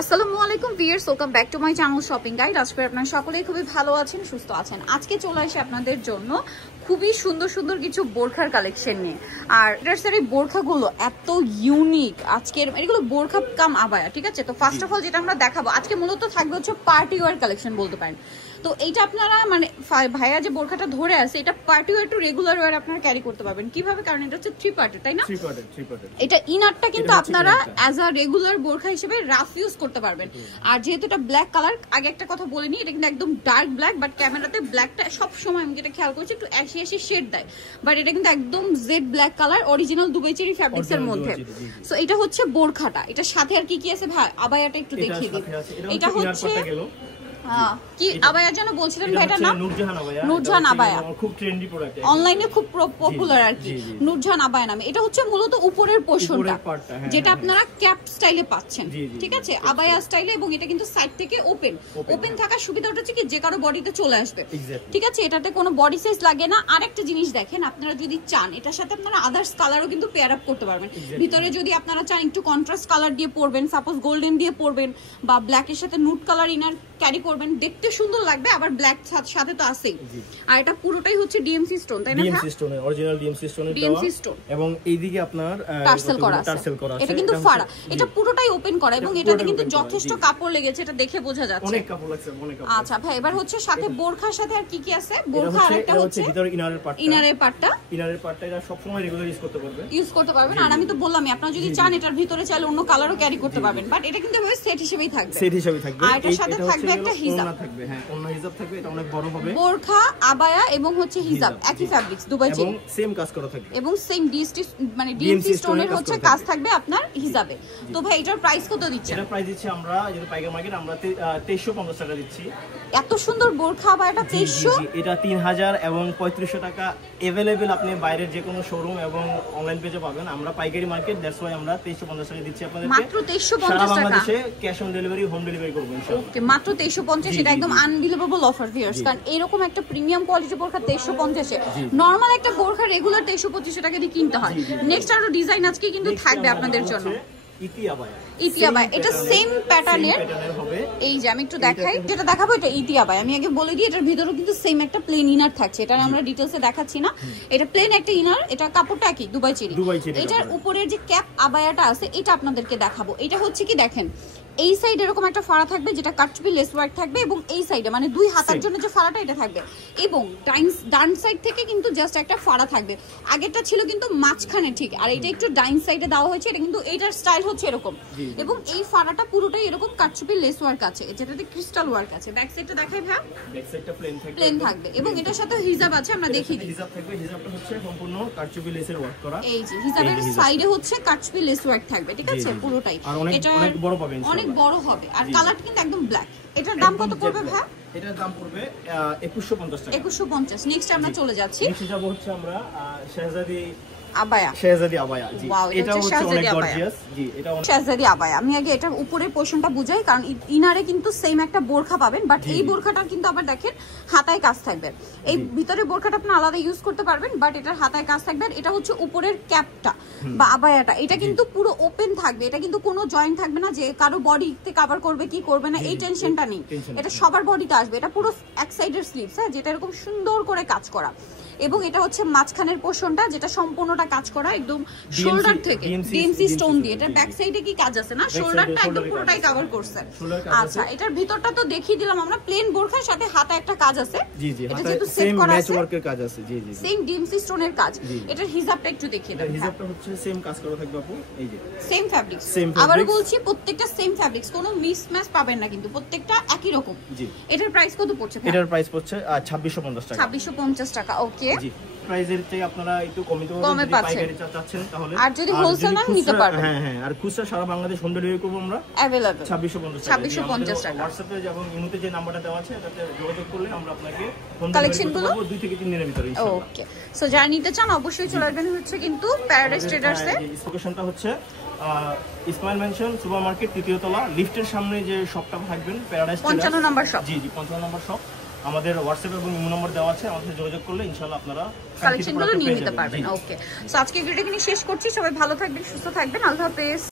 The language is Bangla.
আসসালামু আলাইকুম viewers, welcome back to my channel shopping guide. আজকে আপনারা সকলেই খুবই ভালো আছেন, সুস্থ আছেন। আজকে চলে আসি আপনাদের জন্য খুবই সুন্দর সুন্দর কিছু বোরখার কালেকশন নিয়ে। আর এটার এই বোরখাগুলো এত ইউনিক, আজকের এগুলো বোরখা কাম আবায়া, ঠিক আছে? তো ফার্স্ট অফ অল যেটা আমরা দেখাবো আজকে মূলত থাকবে হচ্ছে পার্টি ওয়্যার কালেকশন বলতে পারেন। তো এইটা আপনারা মানে ভাইয়া যে বোরখাটা ধরে আছে এটা party wear to regular wire আপনারা ক্যারি করতে পারবেন। কিভাবে? কারণ এটা হচ্ছে থ্রি পার্টের, তাই না? এটা ইনারটা কিন্তু আপনারা অ্যাজ আ রেগুলার বোরখা হিসেবে রাফ ইউজ করতে পারবেন। আর যেহেতু এটা ব্ল্যাক কালার, আগে একটা কথা বলে নিই, এটা কিন্তু একদম ডার্ক ব্ল্যাক, বাট ক্যামেরাতে ব্ল্যাকটা সব সময় আমি যেটা খেয়াল করছি একটু অ্যাশি অ্যাশি শেড দেয়, বাট এটা কিন্তু একদম jet black colour, original Dubai cherry fabrics এর মধ্যে। সো এটা হচ্ছে বোরখাটা, এটার সাথে আর কি কি আছে ভাই আবায়াটা একটু দেখিয়ে দিই। এটা হচ্ছে কি আবায়া যেন বলছিলেন ভাইটার নাম? নূরজাহান আবায়া, খুব ট্রেন্ডি প্রোডাক্ট, অনলাইনে খুব পপুলার আর কি, নূরজাহান আবায়া নামে। এটা হচ্ছে মূলত উপরের পোরশনটা যেটা আপনারা ক্যাপ স্টাইলে পাচ্ছেন, ঠিক আছে? আবায়া স্টাইলে, এবং এটা কিন্তু সাইড থেকে ওপেন থাকার সুবিধাটা হচ্ছে কি যে কারো বডিতে চলে আসবে, ঠিক আছে? এটাতে কোনো বডি সাইজ লাগে না। আরেকটা জিনিস দেখেন, আপনারা যদি চান এটার সাথে আপনারা আদার্স কালারও কিন্তু পেয়ার আপ করতে পারবেন। ভিতরে যদি আপনারা চান একটু কন্ট্রাস্ট কালার দিয়ে পরবেন, সাপোজ গোল্ডেন দিয়ে পরবেন, বা ব্ল্যাকের সাথে নুড কালার ইনার ক্যারি করবেন, দেখতে সুন্দর লাগবে। আবার ব্ল্যাক সাথে তো আছেই। আর এটা পুরোটাই হচ্ছে ডিএমসি স্টোন, তাই না? ডিএমসি স্টোনের অরিজিনাল ডিএমসি স্টোনের দেওয়া, এবং এইদিকে আপনার টার্সেল করা আছে। এটা কিন্তু ফাড়া, এটা পুরোটাই ওপেন করা, এবং এটাতে কিন্তু যথেষ্ট কাপড় লেগেছে, এটা দেখে বোঝা যাচ্ছে। অনেক কাপড় লাগছে, অনেক কাপড়। আচ্ছা ভাই, এবার হচ্ছে সাথে বোরখার সাথে আর কি কি আছে? বোরখা আর একটা হচ্ছে ভিতরে ইনারের পার্টটা এটা সব সময় রেগুলার ইউজ করতে পারবেন। আর আমি তো বললামই আপনারা যদি চান এটার ভিতরে চাইলে অন্য কালারও ক্যারি করতে পারবেন, বাট এটা কিন্তু এভাবে সেট হিসেবেই থাকবে। আর এটার সাথে থাকবে একটা হিজাব থাকবে, হ্যাঁ অন্য হিজাব থাকবে, এটা অনেক বড় হবে। বোরখা আবায়া এবং হচ্ছে হিজাব একই ফ্যাব্রিক্স, দুবাই চেরি, এবং সেম কাজ করা থাকবে, এবং সেম ডিএমসি স্টোনের হচ্ছে কাজ থাকবে আপনার হিজাবে। তো ভাই এটার প্রাইস কত দিচ্ছেন? এটার প্রাইস দিচ্ছি আমরা যেটা পাইকারি মার্কেট আমরা 2350 টাকা দিচ্ছি। এত সুন্দর বোরখা আবায়াটা 2300, এটা 3000 এবং 3500 টাকা अवेलेबल আপনি বাইরের যে কোনো শোরুম এবং অনলাইন পেজে পাবেন। আমরা পাইকারি মার্কেট, দ্যাটস ওয়াই আমরা 2350 টাকা দিচ্ছি আপনাদেরকে, মাত্র 2350 টাকা। সারা বাংলাদেশে cash on delivery, home delivery করব ইনশাআল্লাহ। ওকে, মাত্র 2350, এটা একদম আনবিলিভেবল অফার ভিউয়ার্স। কারণ এরকম একটা প্রিমিয়াম কোয়ালিটি বোরখা 2350 এ, নরমাল একটা বোরখা রেগুলার 2325 টাকা দিয়ে কিনতে হয়। নেক্সট আরো ডিজাইন আজকে কিন্তু থাকবে আপনাদের জন্য। ইতিয়াবায়া, এটা সেম প্যাটার্নের হবে। এই যে আমি একটু দেখাই, যেটা দেখাবো এটা ইতিয়াবায়া। আমি আগে বলে দিই, এটার ভিতরে কিন্তু সেম একটা প্লেন ইনার থাকছে, এটা আমরা ডিটেইলসে দেখাচ্ছি না। এটা প্লেন একটা ইনার, এটা কাপড়টা কি দুবাই চেরি। এটার উপরের যে ক্যাপ আবায়াটা আছে এটা আপনাদেরকে দেখাবো। এটা হচ্ছে কি দেখেন, এই সাইড এরকম একটা ফাড়া থাকবে যেটা কাটচুপি লেস ওয়ার্ক থাকবে, এবং এই সাইডে মানে দুই হাতার জন্য যে ফাড়াটা এটা থাকবে, এবং ডান সাইড থেকে কিন্তু জাস্ট একটা ফাড়া থাকবে। আগেরটা ছিল কিন্তু মাঝখানে, ঠিক, আর এটা একটু ডাইন সাইডে দেওয়া হয়েছে। এটা কিন্তু এইটার স্টাইল হচ্ছে এরকম, এবং এই ফাড়াটা পুরোটাই এরকম কাটচুপি লেস ওয়ার্ক আছে, যেটাতে ক্রিস্টাল ওয়ার্ক আছে। ব্যাক সাইডটা দেখাই ভাই, ব্যাক সাইডটা প্লেন থাকবে, এবং এটার সাথে হিজাব আছে, আমরা দেখিয়ে দিই। হিজাব থাকবে, হিজাবটা হচ্ছে সম্পূর্ণ কাটচুপি লেসের ওয়ার্ক করা। এই যে হিজাবের সাইডে হচ্ছে কাটচুপি লেস ওয়ার্ক থাকবে, ঠিক আছে? পুরোটাই এটা অনেক বড় পাবেন, অনেক বড় হবে। আর কালারটা কিন্তু একদম ব্ল্যাক। এটার দাম কত পড়বে ভাই? এটার দাম পড়বে 2150 টাকা। 2150। নেক্সট আমরা চলে যাচ্ছি, নেক্সট যাব হচ্ছে আমরা শেহজাদি আবায়া। শেহজাদি আবায়া, জি এটা হচ্ছে অনেক গর্জিয়াস। জি এটা শেহজাদি আবায়া। আমি আগে এটার উপরের পোরশনটা বুঝাই, কারণ ইনারে কিন্তু সেম একটা বোরখা পাবেন, বাট এই বোরখাটা কিন্তু আবার দেখেন হাতায় কাজ থাকবে। এই ভিতরের বোরখাটা আপনি আলাদা ইউজ করতে পারবেন, বাট এটার হাতায় কাজ থাকবে। এটা হচ্ছে উপরের ক্যাপটা বা আবায়াটা, এটা কিন্তু পুরো ওপেন থাকবে, এটা কিন্তু কোনো জয়েন্ট থাকবে না যে কারো বডিতে কভার করবে কি করবে না, এই টেনশনটা নেই। এটা সবার বডিতে আসবে। এটা পুরো এক সাইডের স্লিভস, হ্যাঁ, যেটা এরকম সুন্দর করে কাজ করা, এবং এটা হচ্ছে মাঝখানের পোরশনটা যেটা সম্পূর্ণটা কাজ করা একদম শোল্ডার থেকে ডিএমসি স্টোন দিয়ে। এটার ব্যাক সাইডে কি কাজ আছে না, শোল্ডারটা একদম পুরোটাই কভার করছে। আচ্ছা, এটার ভিতরটা তো দেখিয়ে দিলাম আমরা, প্লেন বোরখার সাথে হাতে একটা কাজ আছে। জি জি, এটা যেহেতু সেট করা আছে, ম্যাচ ওয়ার্কের কাজ আছে। জি জি, সেম ডিএমসি স্টোনের কাজ। এটার হিজাবটা একটু দেখিয়ে দাও। হিজাবটা হচ্ছে সেম কাজ করা থাকবে আপু, এই যে সেম ফ্যাব্রিক্স। আবার বলছি প্রত্যেকটা সেম ফ্যাব্রিক্স, কোনো মিসম্যাচ পাবেন না কিন্তু, প্রত্যেকটা একই রকম। জি, এটার প্রাইস কত পড়ছে? এটার প্রাইস পড়ছে 2650 টাকা। 2650 টাকা, ওকে। জি, প্রাইসের থেকে আপনারা একটু কমে পাইকারি চাচ্ছেন তাহলে, আর যদি হোলসেল নেন নিতে পারবেন। হ্যাঁ হ্যাঁ, আর খুচরা সারা বাংলাদেশ হোম ডেলিভারি করব আমরা, अवेलेबल 2650 টাকা। হোয়াটসঅ্যাপে এবং ইমোতে যে নাম্বারটা দেওয়া আছে তাতে যোগাযোগ করলে আমরা আপনাকে হোম ডেলিভারি করব 2 থেকে 3 দিনের ভিতরে ইনশাআল্লাহ। ওকে, সো যারা নিতে চান অবশ্যই চলে আসবেন হচ্ছে কিন্তু প্যারাডাইস ট্রেডার্সে। লোকেশনটা হচ্ছে ইসমাইল মেনশন সুপারমার্কেট, 3য় তলা, লিফটের সামনে যে শপটা থাকবেন প্যারাডাইস 55 নম্বর শপ। জি জি, 55 নম্বর শপ। আমাদের হোয়াটসঅ্যাপ এবং ইমো নম্বর দেওয়া আছে, আমাদের যোগাযোগ করলে ইনশাআল্লাহ আপনারা কালেকশনগুলো নিয়ে নিতে পারবেন। ওকে, সো আজকে ভিডিওটা এখানে শেষ করছি। সবাই ভালো থাকবেন, সুস্থ থাকবেন, আল্লাহ হাফেজ।